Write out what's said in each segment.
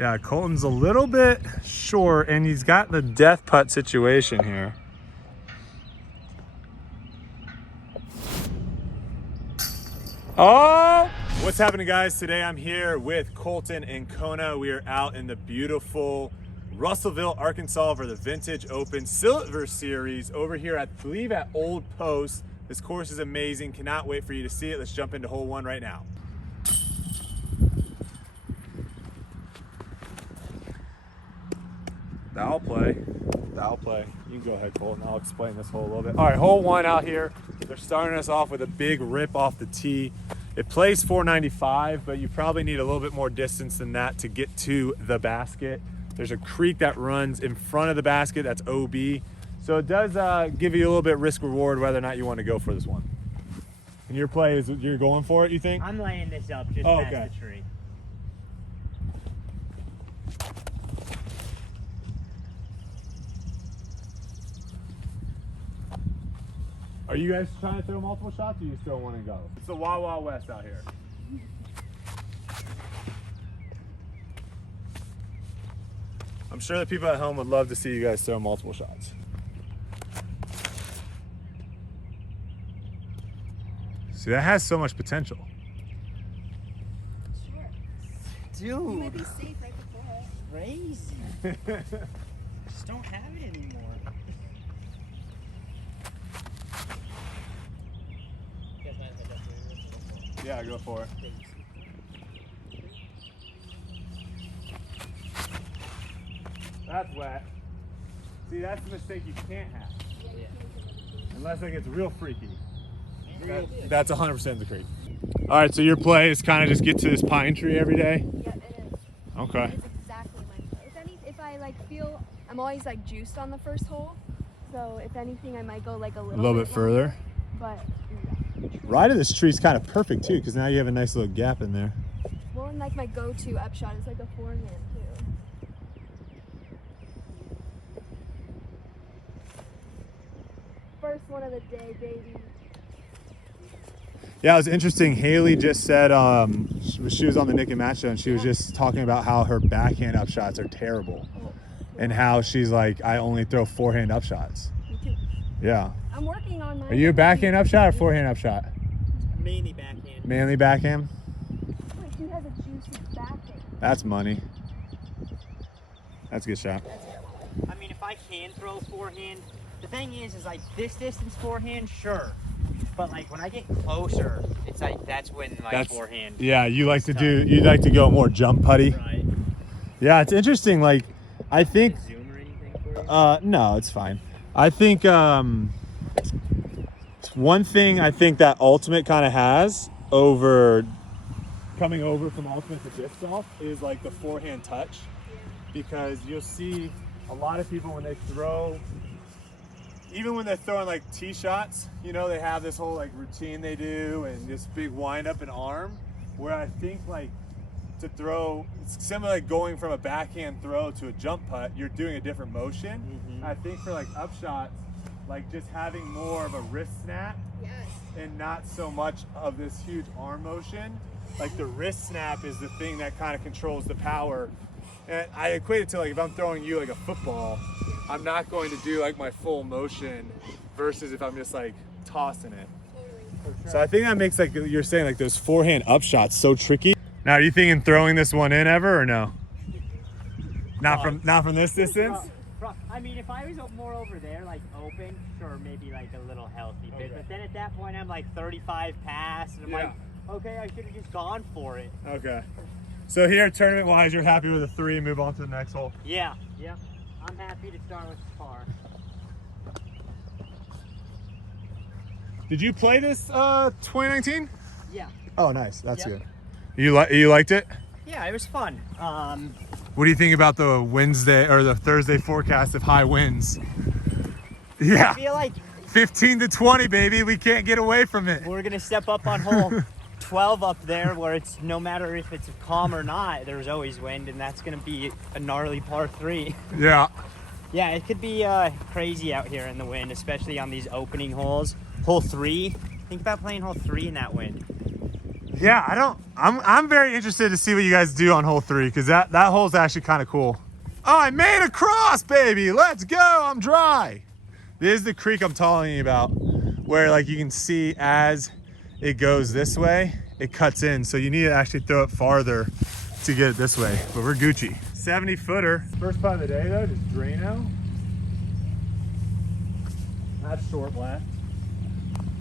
Yeah, Colton's a little bit short, and he's got the death putt situation here. Oh! What's happening, guys? Today I'm here with Colton and Kona. We are out in the beautiful Russellville, Arkansas for the Vintage Open Silver Series over here at, I believe, at Old Post. This course is amazing. Cannot wait for you to see it. Let's jump into hole one right now. That'll play. That'll play. You can go ahead, Colton. I'll explain this hole a little bit. All right, hole one out here. They're starting us off with a big rip off the tee. It plays 495, but you probably need a little bit more distance than that to get to the basket. There's a creek that runs in front of the basket. That's OB. So it does give you a little bit risk reward whether or not you want to go for this one. And your play is you're going for it, you think? I'm laying this up just past the tree. Are you guys trying to throw multiple shots, or you still want to go? It's the Wild Wild West out here. I'm sure that people at home would love to see you guys throw multiple shots. See, that has so much potential. Sure. Dude. You might be safe right before it. Crazy. Just don't have it anymore. Yeah, go for it. That's wet. See, that's the mistake you can't have. Yeah. Unless it gets real freaky. That's 100% the creek. All right, so your play is kind of just get to this pine tree every day? Yeah, it is. Okay. It's exactly my play. If I like feel, I'm always like juiced on the first hole. So if anything, I might go like a little bit further. But yeah. Right of this tree is kind of perfect too, because now you have a nice little gap in there. Well, and like my go-to upshot is like a forehand too. First one of the day, baby. Yeah, it was interesting. Haley just said she was on the Nick and Matt show, and she was just talking about how her backhand upshots are terrible, and how she's like, I only throw forehand upshots. Me too. Yeah. I'm working on my. Are you a backhand upshot or forehand upshot? Mainly backhand. Mainly backhand. Wait, who has a juicy backhand? That's money. That's a good shot. I mean, if I can throw forehand, the thing is like this distance forehand, sure. But like when I get closer, it's like that's when my forehand. Yeah, you like to do. You like to go more jump putty. Right. Yeah, it's interesting. Like, I think. Zoom or anything for you? No, it's fine. I think one thing I think that Ultimate kind of has over coming over from Ultimate to disc golf is like the forehand touch, because you'll see a lot of people when they throw. Even when they're throwing like tee shots, you know, they have this whole like routine they do and this big wind up and arm, where I think like to throw, it's similar like going from a backhand throw to a jump putt, you're doing a different motion. Mm-hmm. I think for like upshots, like just having more of a wrist snap and not so much of this huge arm motion. Like the wrist snap is the thing that kind of controls the power. And I equate it to like if I'm throwing you like a football, I'm not going to do like my full motion versus if I'm just like tossing it. Sure. So I think that makes like you're saying like those forehand upshots so tricky. Now, are you thinking throwing this one in ever or no? Not from this distance? I mean, if I was more over there, like open, sure, maybe like a little healthy bit. But then at that point, I'm like 35 pass, and I'm like, okay, I should have just gone for it. Okay. So here, tournament-wise, you're happy with a 3 and move on to the next hole? Yeah. I'm happy to start with the par. Did you play this 2019? Yeah. Oh, nice. That's good. You liked it? Yeah, it was fun. What do you think about the Wednesday or the Thursday forecast of high winds? Yeah. I feel like 15 to 20, baby. We can't get away from it. We're gonna step up on hole 12 up there, where it's no matter if it's calm or not, there's always wind, and that's gonna be a gnarly par 3. Yeah. Yeah, it could be crazy out here in the wind, especially on these opening holes. Hole 3. Think about playing hole 3 in that wind. Yeah, I'm very interested to see what you guys do on hole 3 because that hole's actually kind of cool. Oh, I made a cross, baby. Let's go. I'm dry. This is the creek I'm telling you about, where like you can see as it goes this way, it cuts in. So you need to actually throw it farther to get it this way, but we're Gucci. 70 footer. First putt of the day though, just Drano. That's short left.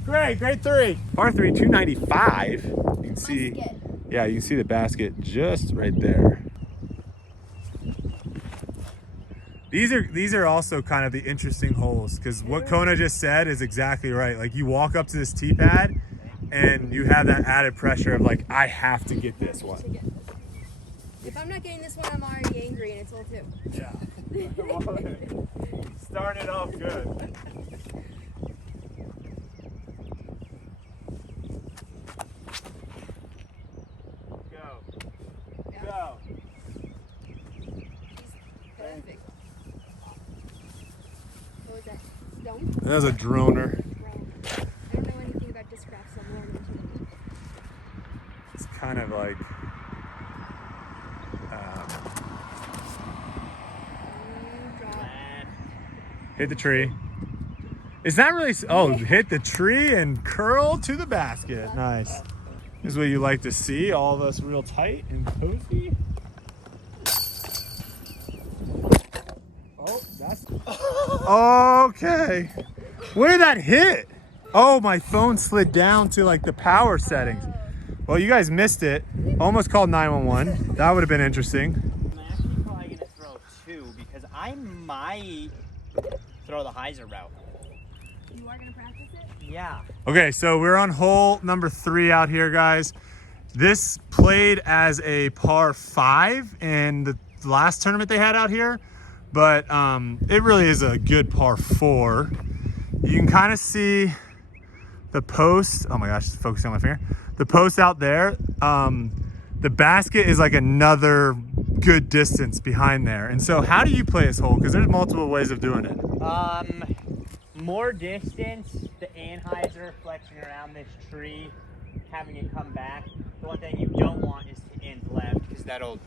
Great, great 3. Par 3, 295. You can see, yeah, you can see the basket just right there. These are also kind of the interesting holes because what Kona just said is exactly right. Like you walk up to this tee pad and you have that added pressure of like, I have to get this one. If I'm not getting this one, I'm already angry and it's hole 2. Yeah. Started off good. Go. Perfect. What was that? Stone? That was a droner. I don't know anything about disc graphs, so I'm learning too. It's kind of like hit the tree. It's not really, oh, hit the tree and curl to the basket. Nice. This is what you like to see, all of us real tight and cozy. Oh, that's... Okay. Where did that hit? Oh, my phone slid down to like the power settings. Well, you guys missed it. Almost called 911. That would have been interesting. I'm actually probably going to throw 2 because I might throw the hyzer route. You are going to practice it? Yeah. Okay, so we're on hole number 3 out here, guys. This played as a par 5 in the last tournament they had out here, but it really is a good par 4. You can kind of see the post. Oh my gosh, focusing on my finger. The post out there. The basket is like another good distance behind there. And so how do you play this hole? Because there's multiple ways of doing it. More distance, the anhyzer flexing around this tree, having it come back. The one thing you don't want is to end left because that'll...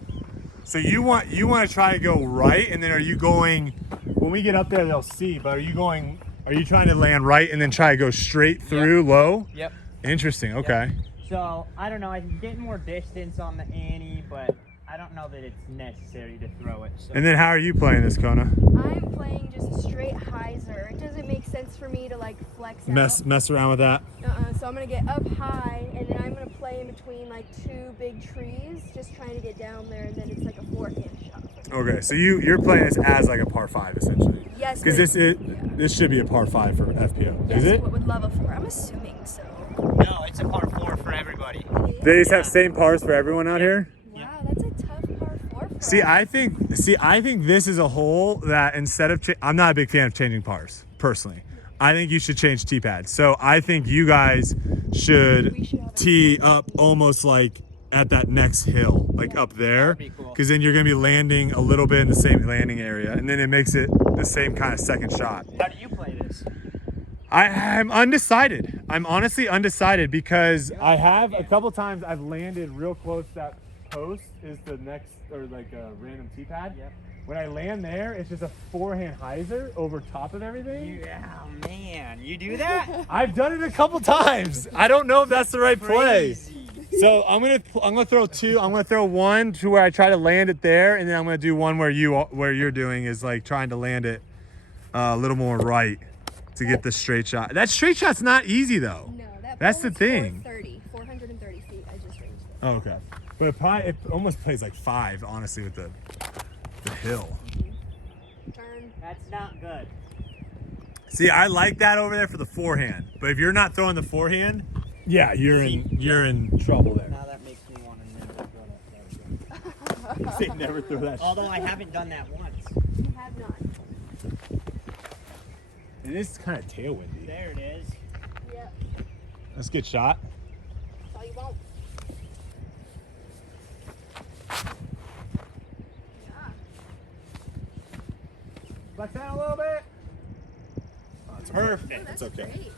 So you want to try to go right, and then are you going, when we get up there they'll see, but are you trying to land right and then try to go straight through low? Yep. Interesting, okay. Yep. So, I don't know, I can get more distance on the ante, but I don't know that it's necessary to throw it. So. And then how are you playing this, Kona? I'm playing just a straight hyzer. It doesn't make sense for me to like flex out. Mess around with that? So I'm going to get up high, and then I'm going to play in between like 2 big trees, just trying to get down there, and then it's like a forehand shot. Okay, so you're playing this as like a par 5 essentially. Yes. Because this should be a par 5 for FPO. Yes, is it? Would love a 4. I'm assuming so. No, it's a par 4 for everybody. They just have same pars for everyone out here? Wow, that's a tough par 4 for See, us. I think this is a hole that instead of I'm not a big fan of changing pars personally. I think you should change tee pads. So I think you guys should tee up almost like at that next hill, like up there, because then you're gonna be landing a little bit in the same landing area, and then it makes it the same kind of second shot. How do you play this? I'm undecided. I'm honestly undecided because I have a couple times I've landed real close to that post is the next, or like a random tee pad. Yep. When I land there, it's just a forehand hyzer over top of everything. Yeah, man, you do that? I've done it a couple times. I don't know if that's the right play. So I'm gonna throw 2. I'm gonna throw 1 to where I try to land it there, and then I'm gonna do one where you're doing is like trying to land it a little more right to get the straight shot. That straight shot's not easy though. No, that's the thing. 430 feet. I just ranged it. Oh, okay. But it almost plays like 5, honestly, with the hill. Turn. That's not good. See, I like that over there for the forehand. But if you're not throwing the forehand, yeah, you're in trouble there. Now that makes me want to never throw that again. Say never throw that. Although I haven't done that once. You have not. It is kind of tailwindy. There it is. Yep. That's a good shot. That's all you want. Flex out a little bit. Oh, it's perfect. Oh, It's okay. Great.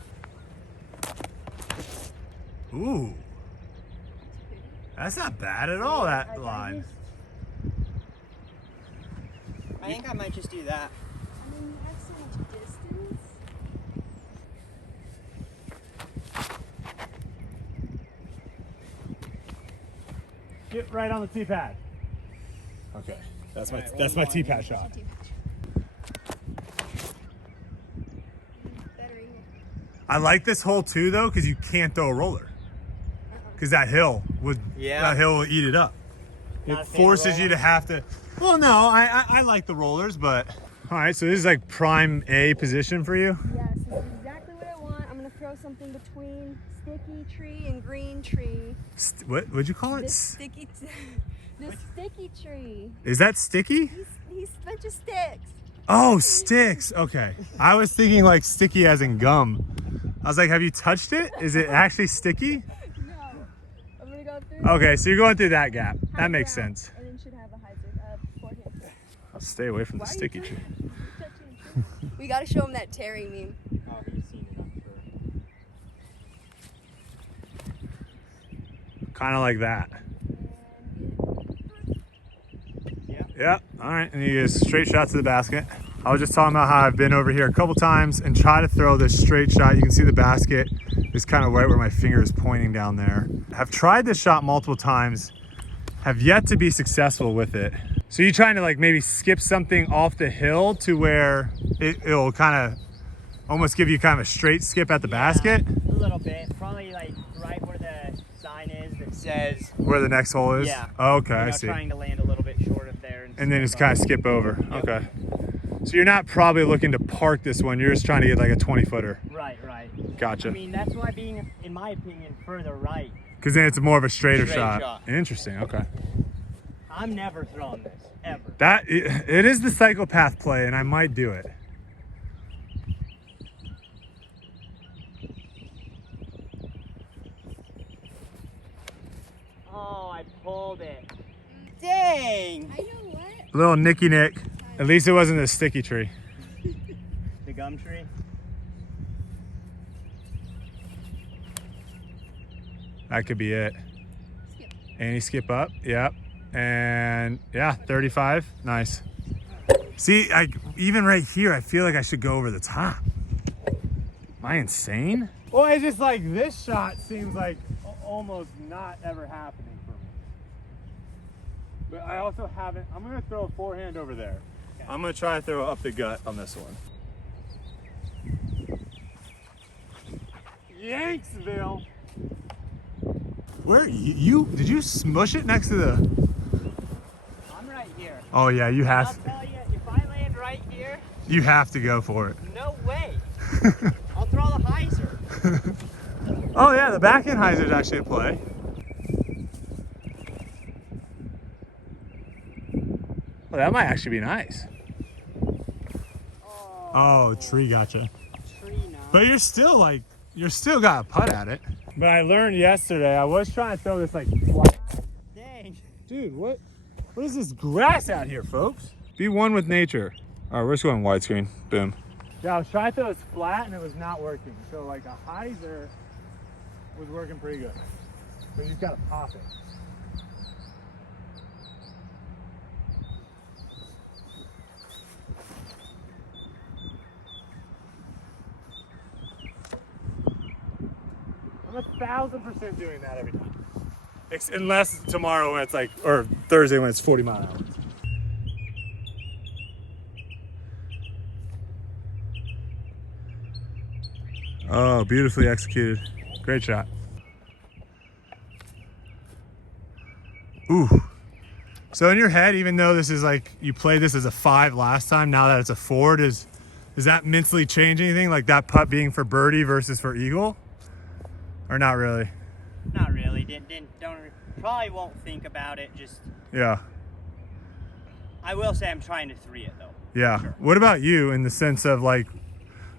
Ooh. That's not bad at all, that line. I think I might just do that. I mean, you have so much distance. Get right on the tee pad. Okay, that's my tee pad shot. I like this hole too, though, because you can't throw a roller. Because that hill will eat it up. It forces you to have to. Well, no, I like the rollers, but all right. So this is like prime A position for you. Yes, this is exactly what I want. I'm gonna throw something between sticky tree and green tree. What'd you call it? This sticky tree. Is that sticky? He's a bunch of sticks. Oh, sticks. Okay. I was thinking like sticky as in gum. I was like, have you touched it? Is it actually sticky? No. I'm gonna go through. Okay, so you're going through that gap. That makes sense. And then should have a forehand. I'll stay away from the sticky tree. We gotta show him that Terry meme. Oh, he's seen it, I'm sure. Kind of like that. Yep. All right, and you get a straight shot to the basket. I was just talking about how I've been over here a couple times and try to throw this straight shot. You can see the basket is kind of right where my finger is pointing down there. I've tried this shot multiple times, have yet to be successful with it. So you're trying to like maybe skip something off the hill to where it'll kind of almost give you kind of a straight skip at the basket? A little bit, probably like right where the sign is that says where the next hole is? Yeah. Okay, I see. Trying to land a little bit short of there. And then just kind of skip over. Yep. Okay. So you're not probably looking to park this one. You're just trying to get like a 20-footer. Right. Gotcha. I mean, that's why being, in my opinion, further right. Because then it's more of a straighter Straight shot. Interesting. Okay. I'm never throwing this, ever. It is the psychopath play, and I might do it. Oh, I pulled it. Dang! I know what. Little nicky nick. At least it wasn't a sticky tree. The gum tree? That could be it. And you skip up. Yep. And yeah, 35. Nice. See, even right here, I feel like I should go over the top. Am I insane? Well, it's just like this shot seems like almost not ever happening for me. But I also haven't. I'm going to throw a forehand over there. Okay. I'm going to try to throw up the gut on this one. Yanksville. Where you did you smush it next to the? I'm right here. Oh yeah, you have. I'll tell you, if I land right here, you have to go for it. no way. I'll throw the hyzer. Oh yeah, the backhand hyzer is actually a play. Well, that might actually be nice. Oh, tree gotcha. Tree now. But you're still got a putt at it. But I learned yesterday, I was trying to throw this like flat. Dang. Dude, what is this grass out here, folks? Be one with nature. All right, we're just going widescreen. Boom. Yeah, I was trying to throw this flat and it was not working. So like a hyzer was working pretty good. But you just gotta pop it. I'm 1,000% doing that every time. Unless tomorrow when it's like, or Thursday when it's 40 miles an hour. Oh, beautifully executed. Great shot. Ooh. So in your head, even though this is like, you played this as a 5 last time, now that it's a 4, does that mentally change anything? Like that putt being for birdie versus for eagle? Or not really? Not really. Probably won't think about it. Just. Yeah. I will say I'm trying to 3 it though. Yeah. Sure. What about you in the sense of like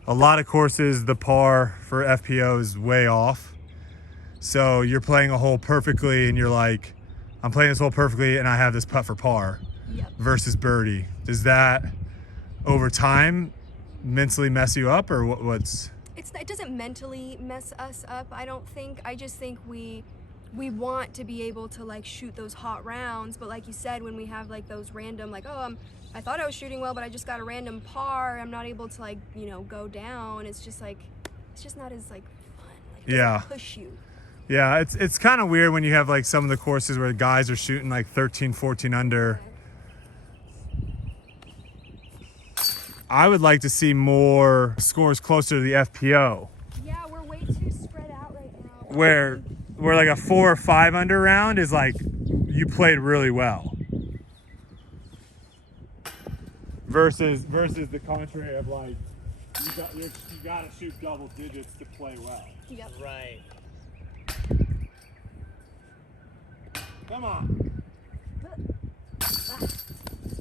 a lot of courses, the par for FPO is way off. So you're playing a hole perfectly and you're like, I'm playing this hole perfectly and I have this putt for par. Yep. Versus birdie. Does that over time mentally mess you up or what's? It doesn't mentally mess us up, I don't think. I just think we we want to be able to like shoot those hot rounds, but like you said, when we have like those random, like, oh, I thought I was shooting well, but I just got a random par, I'm not able to like, you know, go down. It's just like, it's just not as like fun. Like, it doesn't push you. Yeah, it's kind of weird when you have like some of the courses where guys are shooting like 13, 14 under. I would like to see more scores closer to the FPO. Yeah, we're way too spread out right now. Where like a 4 or 5 under round is like you played really well. Versus the contrary of like you gotta shoot double digits to play well. Yep. Right. Come on.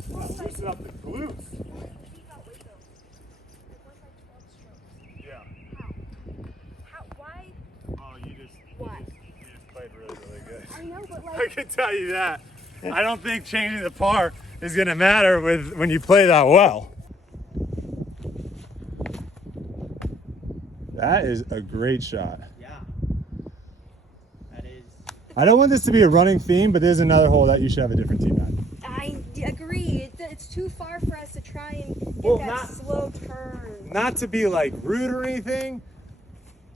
Loosen up the glutes. Yeah. How? Why? Oh, you just played really good. I know, but like. I can tell you that. I don't think changing the par is gonna matter when you play that well. That is a great shot. Yeah. That is. I don't want this to be a running theme, but there's another hole that you should have a different team at. I agree. It's too far for us to try and get Well, that slow turn. Not to be like rude or anything,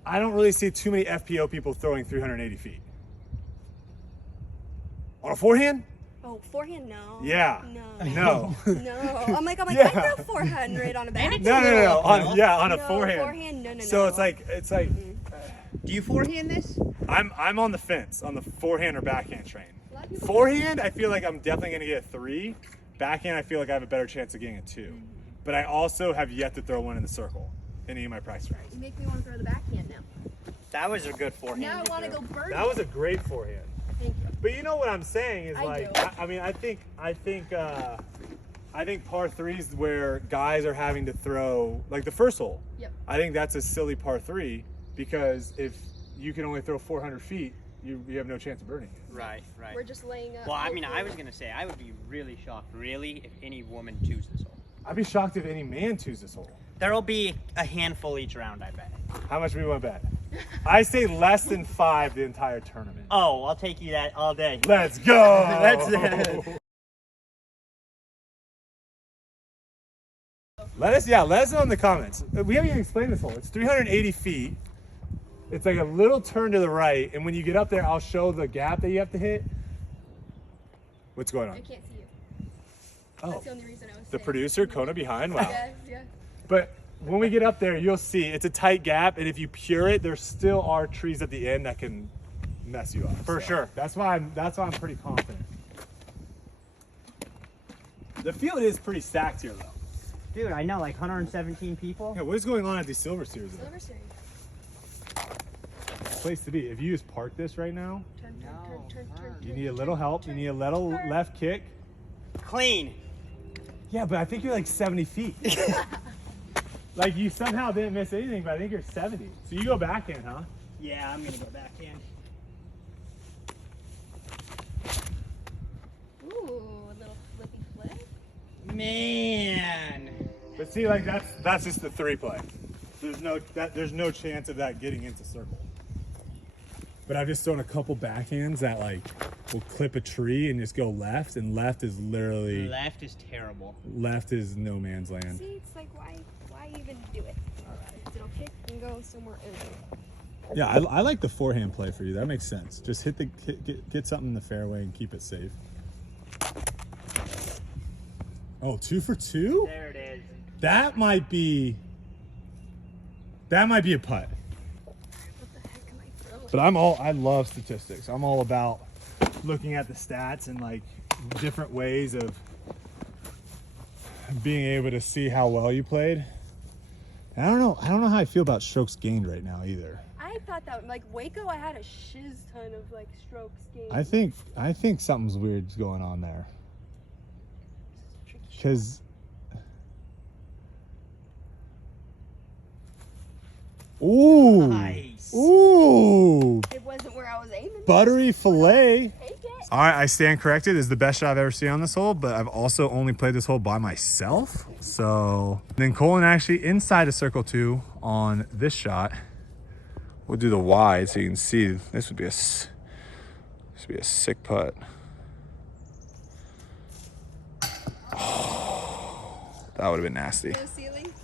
I don't really see too many FPO people throwing 380 feet. On a forehand? Oh, forehand, no. Yeah. No. No. No. I'm like, Yeah. I throw 400 on a backhand. No. On a No, forehand. forehand, no. So it's like. Do you forehand this? I'm on the fence on the forehand or backhand train. A lot of people- Forehand, I feel like I'm definitely gonna get a 3. Backhand, I feel like I have a better chance of getting a 2. But I also have yet to throw one in the circle in any of my practice rounds. You make me want to throw the backhand now. That was a good forehand. Now I you want to threw. go birdie. That was a great forehand. Thank you. But you know what I'm saying is I like, do. I mean, I think par 3s where guys are having to throw like the first hole. Yep. I think that's a silly par 3 because if you can only throw 400 feet, you have no chance of birding it. Right. We're just laying up. Well, I mean, I was gonna say I would be really shocked, really, if any woman chooses this hole. I'd be shocked if any man chooses this hole. There'll be a handful each round, I bet. How much we want to bet? I say less than 5 the entire tournament. Oh, I'll take you that all day. Let's go. Let us know in the comments. We haven't even explained this hole. It's 380 feet. It's like a little turn to the right, and when you get up there, I'll show the gap that you have to hit. What's going I on? can't see you. Oh, That's the only reason I was the saying. producer, Kona behind. Wow. Yeah. But when we get up there, you'll see it's a tight gap, and if you pure it, there still are trees at the end that can mess you up. For sure. That's why I'm pretty confident. The field is pretty stacked here, though. Dude, I know, like 117 people. Yeah, what is going on at these Silver Series? though? Silver Series. Place to be. If you just park this right now, Turn. you need a little help. You need a little left kick. Clean. Yeah, but I think you're like 70 feet. Like you somehow didn't miss anything, but I think you're 70. So you go backhand, huh? Yeah, I'm gonna go backhand. Ooh, a little flippy flip. Man. But see, like that's just the 3 play. There's no chance of that getting into circle. But I've just thrown a couple backhands that like will clip a tree and just go left, and left is literally Left is terrible. left is no man's land. See, it's like why even do it? Alright. It'll kick and go somewhere else. Yeah, I like the forehand play for you. That makes sense. Just get something in the fairway and keep it safe. Oh, 2 for 2? There it is. That might be a putt. What the heck am I throwing? But I love statistics. I'm all about looking at the stats and like different ways of being able to see how well you played. And I don't know how I feel about strokes gained right now either. I thought that like Waco, I had a shiz ton of like strokes gained. I think something's weird's going on there. Because ooh, Nice. ooh, It wasn't where I was aiming. buttery fillet. Take it. All right, I stand corrected. This is the best shot I've ever seen on this hole, but I've also only played this hole by myself. So then Colin actually inside of circle 2 on this shot. We'll do the wide so you can see this would be a This would be a sick putt. Oh, that would have been nasty. No ceiling.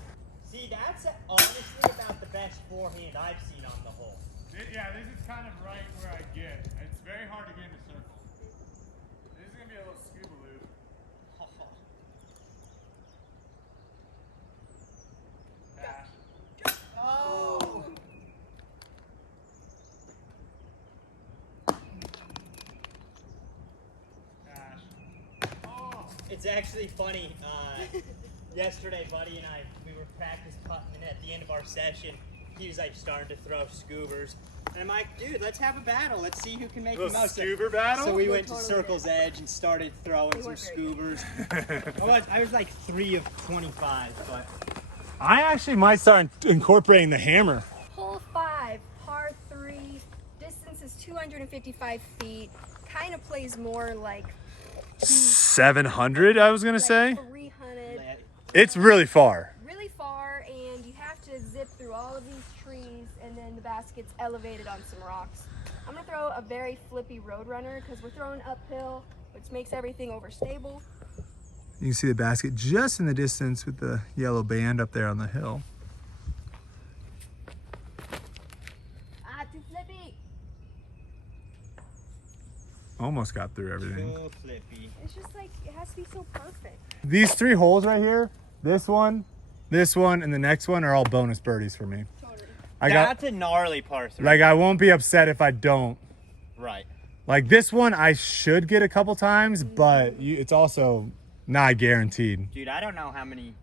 See, that's honestly about the best forehand I've seen on the hole. Yeah, this is kind of right where I get. It's very hard to get into circle. This is going to be a little scuba loop. Oh! It's actually funny. Yesterday, Buddy and I, we were practice putting, and at the end of our session, he was like starting to throw scoobers. And I'm like, dude, let's have a battle. Let's see who can make the most. Scuba battle? So we went to Circle's Edge and started throwing some scoobers. I was like 3 of 25, but I actually might start incorporating the hammer. Hole 5, par 3. Distance is 255 feet. Kind of plays more like 700, I was going to say. 300. It's really far. Really far, and you have to zip through all of these trees, and then the basket's elevated on some rocks. I'm gonna throw a very flippy Roadrunner because we're throwing uphill, which makes everything overstable. You can see the basket just in the distance with the yellow band up there on the hill. Ah, too flippy. Almost got through everything. so flippy. It's just like, it has to be so perfect. These 3 holes right here, this one, and the next one are all bonus birdies for me. Totally. That's a gnarly par 3. Like, I won't be upset if I don't. Right. Like, this one I should get a couple times, but it's also not guaranteed. Dude, I don't know how many.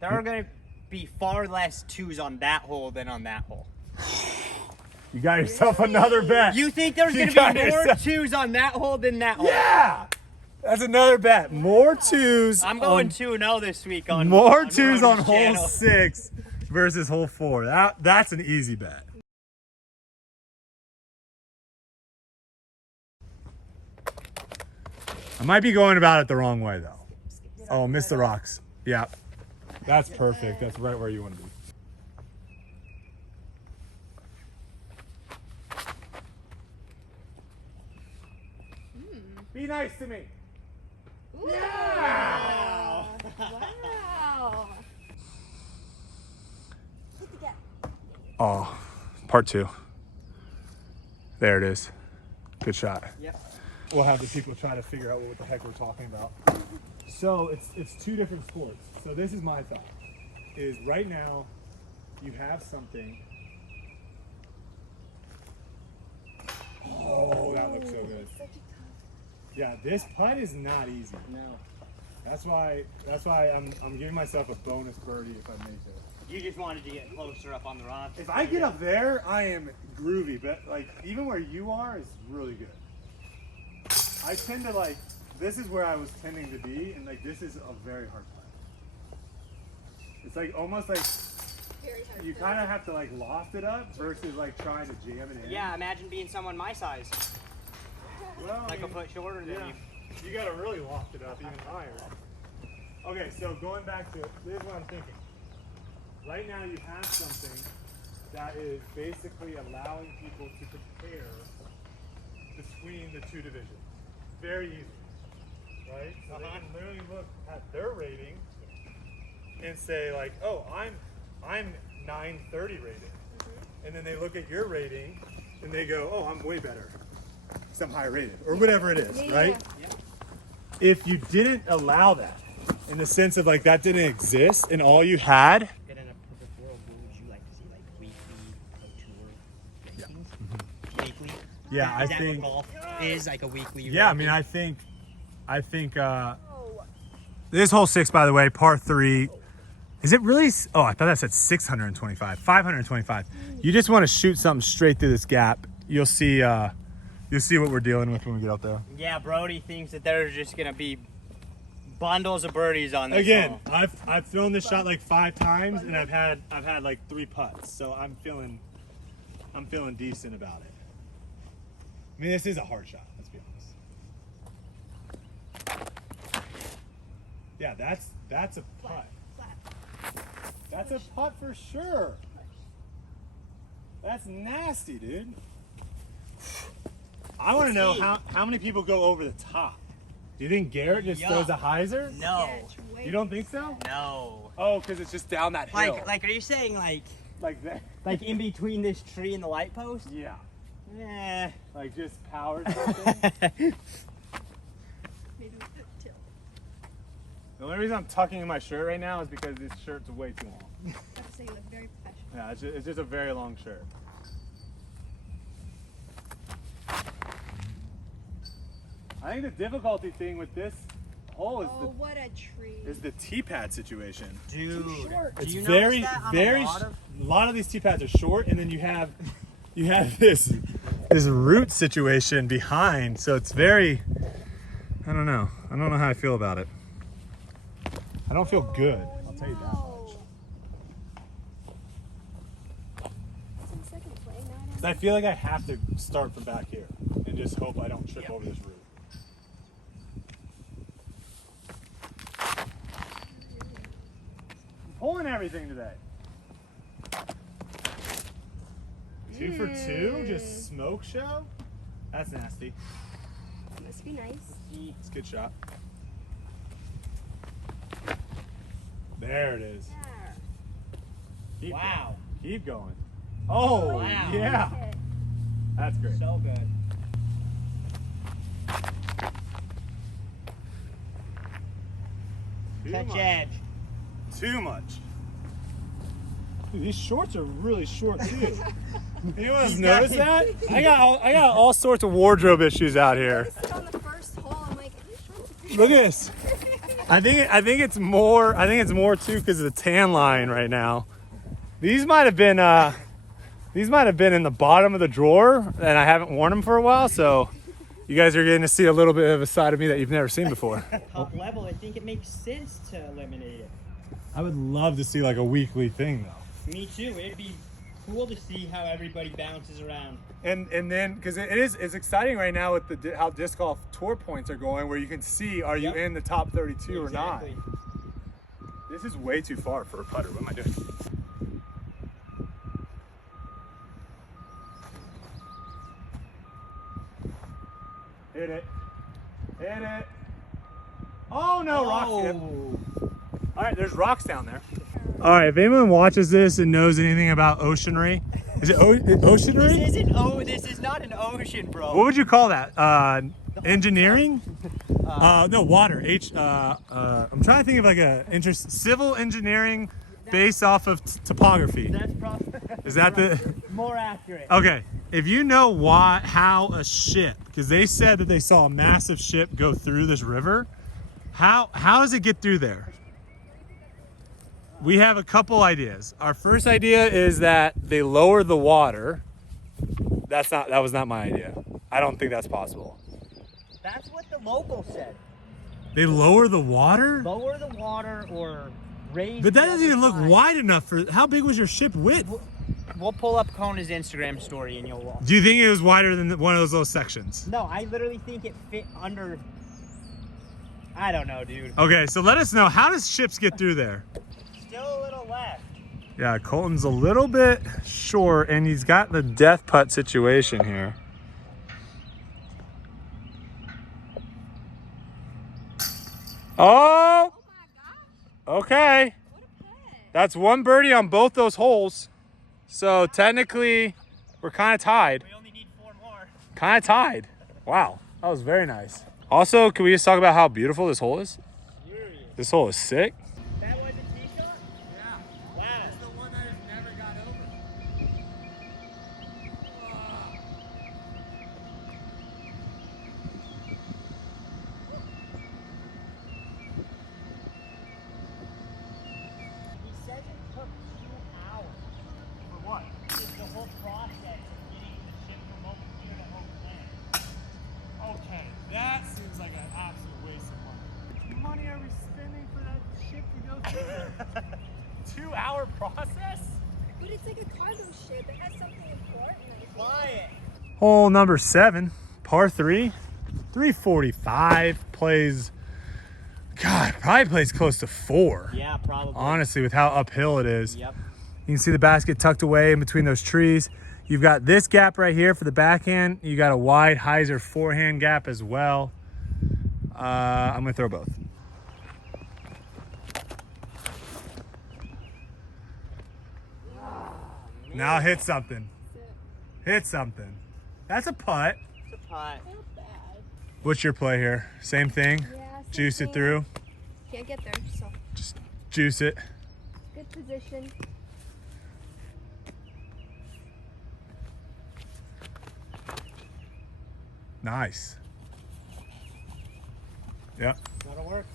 There are going to be far less 2s on that hole than on that hole. You got yourself another bet. You think there's going to got be more yourself- 2s on that hole than that hole? Yeah! That's another bet. More 2s. I'm going on, 2-0 this week on more on 2s on Brodie's hole channel. 6 versus hole 4. That's an easy bet. I might be going about it the wrong way though. Oh, missed the rocks. Yeah. That's perfect. That's right where you want to be. Be nice to me. Ooh. Yeah! Wow. Hit the gap. Oh, part 2. There it is. Good shot. Yep. We'll have the people try to figure out what the heck we're talking about. So it's 2 different sports. So this is my thought, is right now you have something. Oh, that looks so good. Yeah, this putt is not easy. No. That's why I'm giving myself a bonus birdie if I make it. You just wanted to get closer up on the rocks. If I get up there, I am groovy, but like even where you are is really good. I tend to like, this is where I was tending to be, and like this is a very hard putt. It's like almost like you kind of have to like loft it up versus like trying to jam it in. Yeah, imagine being someone my size. Well, Like a foot shorter than yeah. you. You got to really loft it up even higher. Okay, so going back to, this is what I'm thinking. Right now you have something that is basically allowing people to compare between the 2 divisions. Very easy, right? So they can literally look at their rating and say like, oh, I'm 930 rated. And then they look at your rating and they go, oh, I'm way better. Some higher rated or whatever it is, right? Yeah. If you didn't allow that, in the sense of like that didn't exist and all you had, In a perfect world, what would you like to see? Like weekly pro tour rankings? Weekly? yeah, I Is that think, what golf is like a weekly? yeah, I mean, ranking? I think this hole 6, by the way, par 3. Is it really? Oh, I thought that said 625, 525. You just want to shoot something straight through this gap. You'll see what we're dealing with when we get up there. Yeah, Brodie thinks that there's just gonna be bundles of birdies on this Again, hole. I've thrown this shot like 5 times and I've had like 3 putts, so I'm feeling decent about it. I mean, this is a hard shot. Let's be honest. Yeah, that's a putt. That's a putt for sure. That's nasty, dude. I want to know how many people go over the top. Do you think Garrett just throws a hyzer? No. You don't think so? No. Oh, because it's just down that hill. Like, are you saying like that? like in between this tree and the light post? Yeah. Yeah. Like just power something. Maybe tilt. The only reason I'm tucking in my shirt right now is because this shirt's way too long. I have to say you look very professional. Yeah, it's just a very long shirt. I think the difficulty thing with this hole is what a tree. the T-pad situation. Dude. It's Do you very, notice that on very. a lot of these T-pads are short, and then you have this root situation behind, so it's very. I don't know how I feel about it. I don't feel good. I'll tell you that much. It's in second play, now. 'Cause I feel like I have to start from back here and just hope I don't trip over this root. Pulling everything today. 2 for 2, just smoke show? That's nasty. Must be nice. It's a good shot. There it is. There. Wow. Keep going. Oh, Wow. yeah. That's great. So good. Touch edge. Too much. Dude, these shorts are really short too. Anyone else notice that? I got all sorts of wardrobe issues out here. This is on the first hole. I'm like, Look at this. I think it's more too because of the tan line right now. These might have been in the bottom of the drawer, and I haven't worn them for a while, so you guys are getting to see a little bit of a side of me that you've never seen before. Top level, I think it makes sense to eliminate it. I would love to see like a weekly thing though. Me too. It'd be cool to see how everybody bounces around. And then because it's exciting right now with how disc golf tour points are going, where you can see are you in the top 32 or not. This is way too far for a putter. What am I doing? Hit it. Hit it. Oh no, rocks hit. All right, there's rocks down there. All right, if anyone watches this and knows anything about oceanry, is it oceanry? This is not an ocean, bro. What would you call that? Engineering? No, water. I'm trying to think of like civil engineering based off of topography. That's probably Is that the? more accurate. Okay, if you know how a ship, because they said that they saw a massive ship go through this river, how does it get through there? We have a couple ideas. Our first idea is that they lower the water. That was not my idea. I don't think that's possible. That's what the local said. They lower the water? Lower the water or raise. But that the doesn't even other look side. wide enough for. How big was your ship width? We'll pull up Kona's Instagram story and you'll. Do you think it was wider than one of those little sections? No, I literally think it fit under. I don't know, dude. Okay, so let us know. How does ships get through there? Still a little left. Yeah, Colton's a little bit short, and he's got the death putt situation here. Oh! oh my gosh, Okay. what a play. That's one birdie on both those holes. So technically, we're kind of tied. We only need 4 more. Kind of tied. Wow, that was very nice. Also, can we just talk about how beautiful this hole is? Serious. This hole is sick. That was a tee shot? Yeah, Wow. that's the one that has never got over. He says it took 2 hours. For what? Just the whole process of getting the ship from over here to over there. Okay, that seems like an absolute waste of money. How much money are we spending for that ship to go through? 2-hour process? But it's like a cargo ship. It has something important. I think. Fly it. Hole number 7, par 3, 345, plays, God, probably plays close to 4. Yeah, probably. Honestly, with how uphill it is. Yep. You can see the basket tucked away in between those trees. You've got this gap right here for the backhand. You got a wide hyzer forehand gap as well. I'm gonna throw both. Now hit something. Hit something. That's a putt. It's a putt. Not bad. What's your play here? Same thing? Yeah, same Juice thing. it through? Can't get there, so Just juice it. good position. Nice. Yep. That'll work.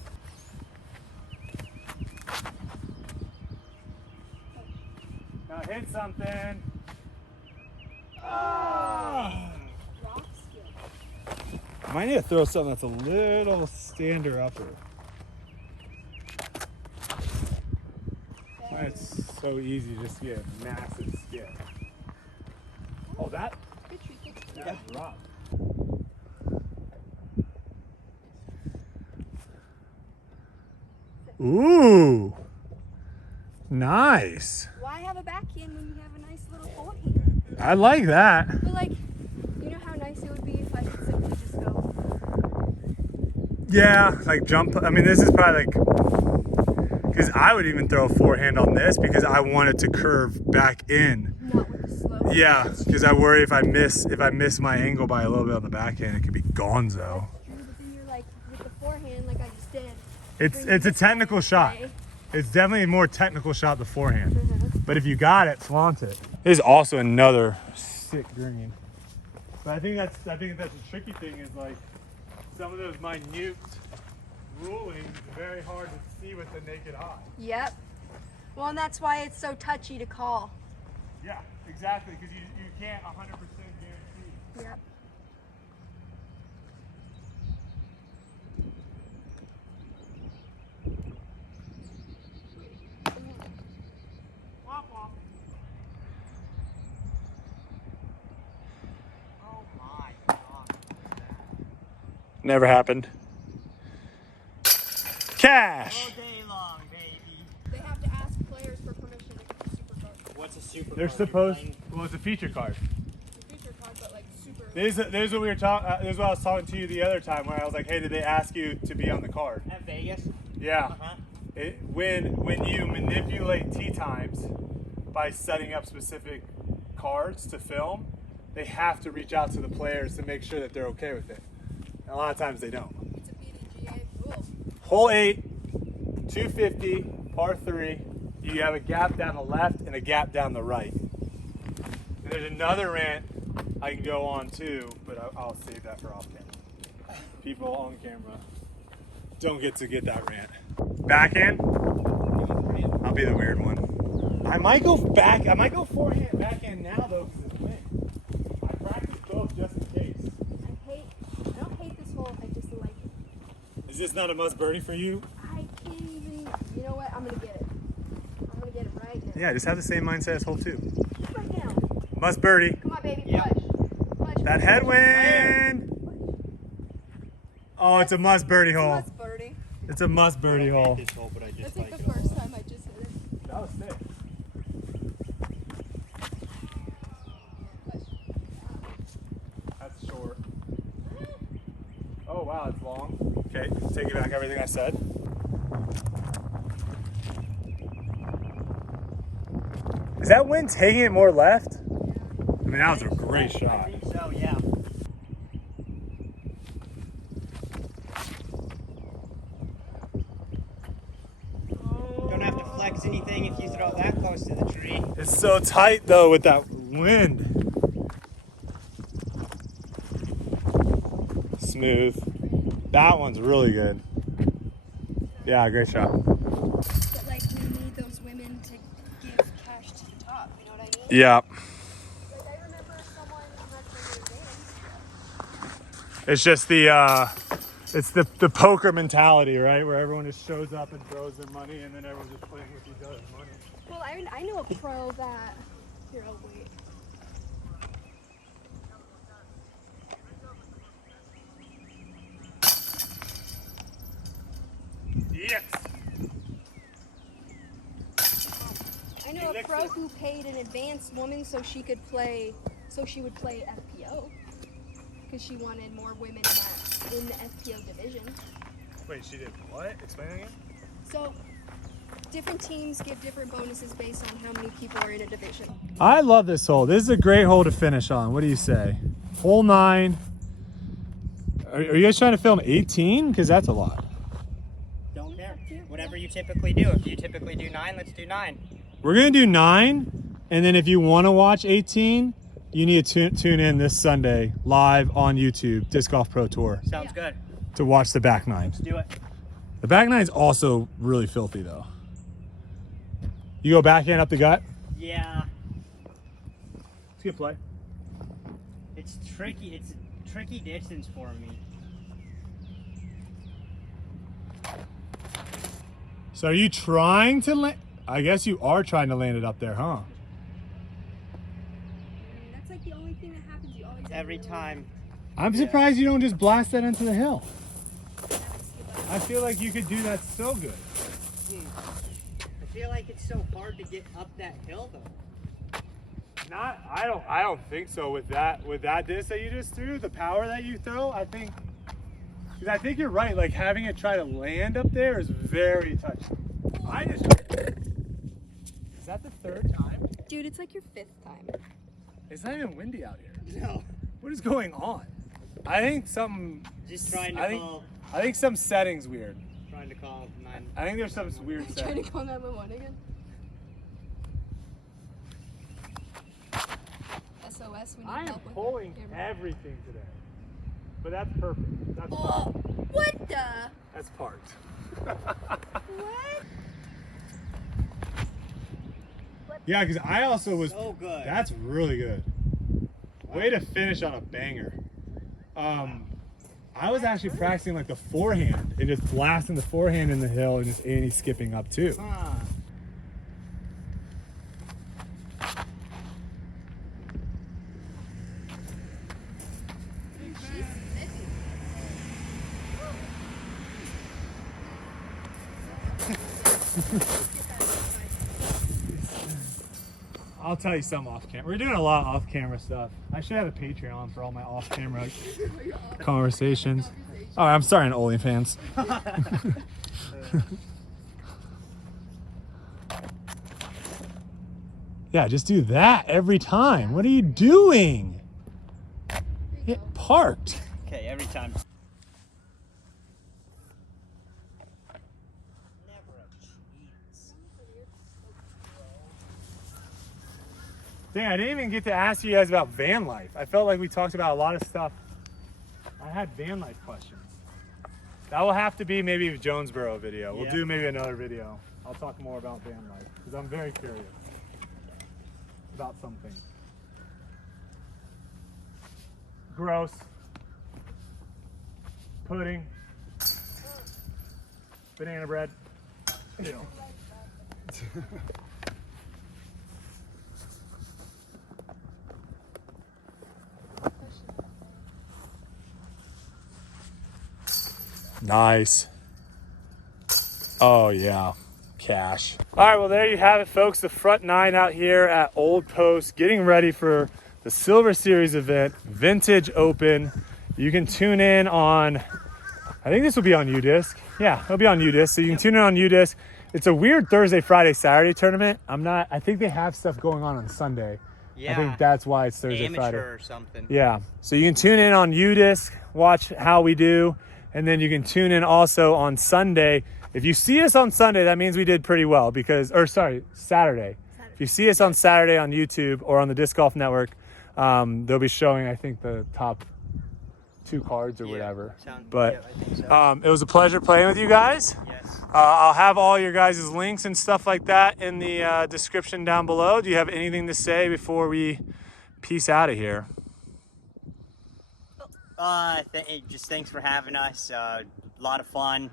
Now hit something. Rock skill. I might need to throw something that's a little stander upper. It's so easy just to get a massive skip. Oh, that? Good treat. That drop. Ooh. Nice. Why have a backhand when you have a nice little forehand? I like that. But like, you know how nice it would be if I could simply just go. Yeah, like jump. I mean, this is probably like, because I would even throw a forehand on this because I want it to curve back in. Not with the slow. Yeah, because I worry if I miss my angle by a little bit on the backhand, it could be gonzo. True, but then you're like, with the forehand, like I just did. It's a technical shot. It's definitely a more technical shot, the forehand. But if you got it, flaunt it. This is also another sick green. But I think that's the tricky thing is like some of those minute rulings are very hard to see with the naked eye. Yep. Well, and that's why it's so touchy to call. Yeah, exactly, because you can't 100% guarantee. Yep. Womp womp. Oh my god. Never happened. Cash! All day long, baby. They have to ask players for permission to get the super card. What's a super They're card? supposed. Well, it's a feature card. The feature card, but like super. There's what we were talking. There's what I was talking to you the other time, where I was like, "Hey, did they ask you to be on the card?" At Vegas? Yeah. Uh-huh. When you manipulate tee times by setting up specific cards to film, they have to reach out to the players to make sure that they're okay with it. And a lot of times they don't. It's a PDGA rule. Hole 8, 250, par 3. You have a gap down the left and a gap down the right. And there's another rant I can go on too, but I'll save that for off camera. People on camera don't get to get that rant. Backhand? I'll be the weird one. I might go forehand, backhand now though because it's wind. I practice both just in case. I don't hate this hole, I just like it. Is this not a must birdie for you? I can't even, you know what, I'm gonna get it. I'm gonna get it right now. Yeah, just have the same mindset as hole 2. Right now. Must birdie. Come on, baby, Yep. push. Push. That headwind. Oh, it's a must birdie hole. That's birdie. It's a must birdie hole. This hole, but I just That's like like it the a first lot. time I just hit it. That was sick. Push. That's short. Oh wow, it's long. Okay, take back everything I said. Is that wind taking it more left? I mean, that was a great I shot. think so, yeah. Don't have to flex anything if you throw that close to the tree. It's so tight though with that wind. Smooth. That one's really good. Yeah, great shot. But like, we need those women to give cash to the top, you know what I mean? Yeah. Like, I remember someone wrestling their It's just the poker mentality, right? Where everyone just shows up and throws their money and then everyone's just playing with each other's money. Well, I know a pro that. Here, I'll wait. Yes. I know a pro who paid an advanced woman so she could play, so she would play FPO, because she wanted more women in the FPO division. Wait, she did what? Explain that again. So different teams give different bonuses based on how many people are in a division. I love this hole. This is a great hole to finish on. What do you say? Hole 9. Are you guys trying to film 18? Because that's a lot. Don't care. Whatever you typically do. If you typically do 9, let's do 9. We're going to do 9. And then if you want to watch 18, you need to tune in this Sunday live on YouTube, Disc Golf Pro Tour, Sounds good. to watch the back 9. Let's do it. The back 9's also really filthy though. You go backhand up the gut? Yeah. It's a good play. It's tricky. It's a tricky distance for me. So are you trying to land? I guess you are trying to land it up there, huh? That's like the only thing that happens. You always Every time. I'm surprised you don't just blast that into the hill. I feel like you could do that so good. I feel like it's so hard to get up that hill though. I don't think so with that disc that you just threw, the power that you throw. I think you're right. Like having it try to land up there is very touchy. Is that the 3rd time? Dude, it's like your 5th time. It's not even windy out here. No. What is going on? I think something. Just trying to call. I think some settings weird. Trying to call 9. I think there's some weird Trying settings. to call 911 again. SOS, we need I am help with pulling it. everything today, but that's perfect. That's Oh, what the? That's parked. What? Yeah, because I also was. So good. That's really good. Way to finish on a banger. I was actually practicing like the forehand and just blasting the forehand in the hill and just anti-skipping up too. Huh. I'll tell you some off camera. We're doing a lot of off camera stuff. I should have a Patreon for all my off camera conversations. Oh, I'm starting OnlyFans. Yeah, just do that every time. What are you doing? It parked. Okay, every time. Never a chance. Dang, I didn't even get to ask you guys about van life. I felt like we talked about a lot of stuff. I had van life questions. That will have to be maybe a Jonesboro video. We'll Yeah. do maybe another video. I'll talk more about van life because I'm very curious about something. Gross. Pudding. Banana bread. Ew. Nice. Oh yeah, cash. All right, well there you have it, folks. The front 9 out here at Old Post, getting ready for the Silver Series event, Vintage Open. You can tune in on, I think this will be on UDisc. Yeah, it'll be on UDisc. So you can tune in on UDisc. It's a weird Thursday, Friday, Saturday tournament. I think they have stuff going on Sunday. Yeah. I think that's why it's Thursday, Amateur Friday. or something. Yeah, so you can tune in on UDisc, watch how we do, and then you can tune in also on Sunday. If you see us on Sunday, that means we did pretty well Saturday. If you see us on Saturday on YouTube or on the Disc Golf Network, they'll be showing, I think, the top 2 cards or whatever. But I think so. it was a pleasure playing with you guys. Yes. I'll have all your guys' links and stuff like that in the description down below. Do you have anything to say before we peace out of here? Just thanks for having us. A lot of fun,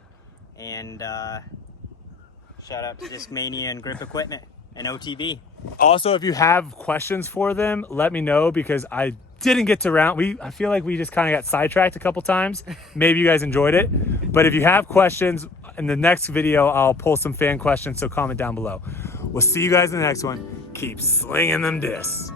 and shout out to Discmania and Grip Equipment and OTV. Also, if you have questions for them, let me know because I didn't get to I feel like we just kind of got sidetracked a couple times. Maybe you guys enjoyed it, but if you have questions in the next video, I'll pull some fan questions. So comment down below. We'll see you guys in the next one. keep slinging them discs.